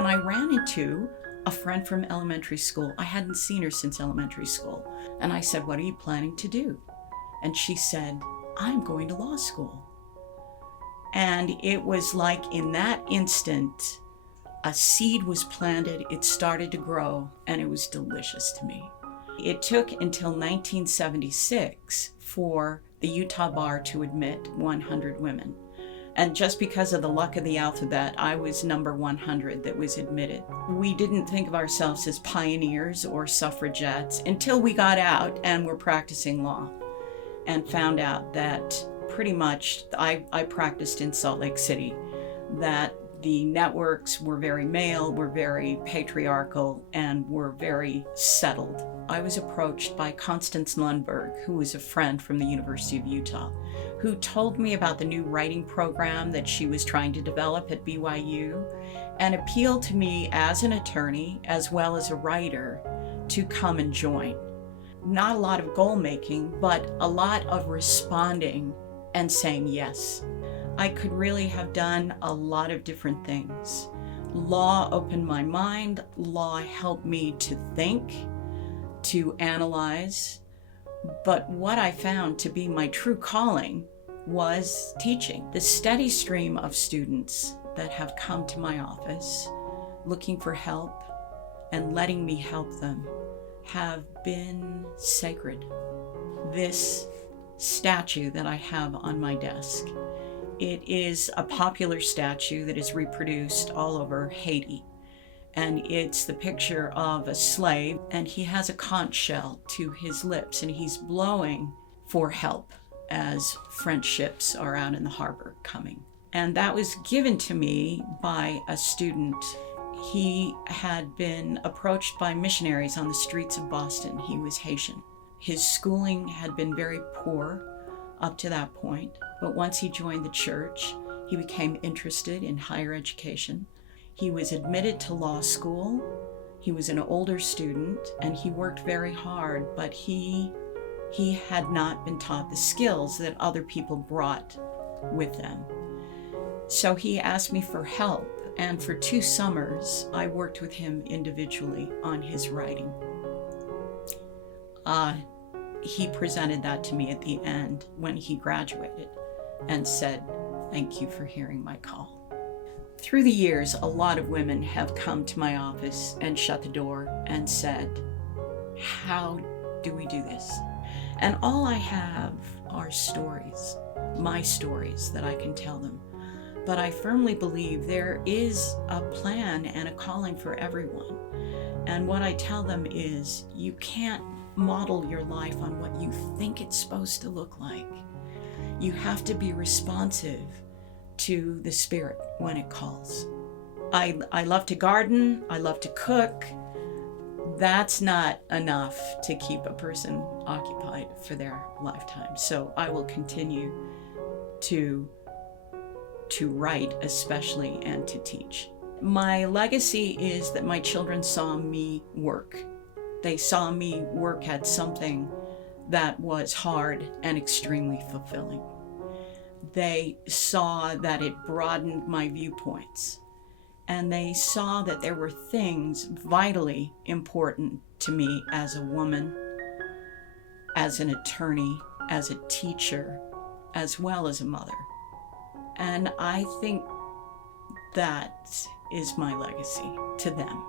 when I ran into a friend from elementary school, I hadn't seen her since elementary school, and I said, "What are you planning to do?" And she said, "I'm going to law school." And it was like in that instant, a seed was planted, it started to grow, and it was delicious to me. It took until 1976 for the Utah bar to admit 100 women. And just because of the luck of the alphabet, I was number 100 that was admitted. We didn't think of ourselves as pioneers or suffragettes until we got out and were practicing law and found out that pretty much, I practiced in Salt Lake City, that the networks were very male, were very patriarchal, and were very settled. I was approached by Constance Lundberg, who was a friend from the University of Utah, who told me about the new writing program that she was trying to develop at BYU, and appealed to me as an attorney, as well as a writer, to come and join. Not a lot of goal making, but a lot of responding and saying yes. I could really have done a lot of different things. Law opened my mind. Law helped me to think, to analyze. But what I found to be my true calling was teaching. The steady stream of students that have come to my office looking for help and letting me help them have been sacred. This statue that I have on my desk, it is a popular statue that is reproduced all over Haiti. And it's the picture of a slave, and he has a conch shell to his lips, and he's blowing for help as French ships are out in the harbor coming. And that was given to me by a student. He had been approached by missionaries on the streets of Boston. He was Haitian. His schooling had been very poor up to that point, but once he joined the church, he became interested in higher education. He was admitted to law school. He was an older student, and he worked very hard, but he had not been taught the skills that other people brought with them. So he asked me for help, and for 2 summers, I worked with him individually on his writing. He presented that to me at the end when he graduated and said, "Thank you for hearing my call." Through the years, a lot of women have come to my office and shut the door and said, "How do we do this?" And all I have are stories, my stories that I can tell them. But I firmly believe there is a plan and a calling for everyone. And what I tell them is, you can't model your life on what you think it's supposed to look like. You have to be responsive to the Spirit when it calls. I love to garden, I love to cook. That's not enough to keep a person occupied for their lifetime. So I will continue to write especially, and to teach. My legacy is that my children saw me work. They saw me work at something that was hard and extremely fulfilling. They saw that it broadened my viewpoints, and they saw that there were things vitally important to me as a woman, as an attorney, as a teacher, as well as a mother. And I think that is my legacy to them.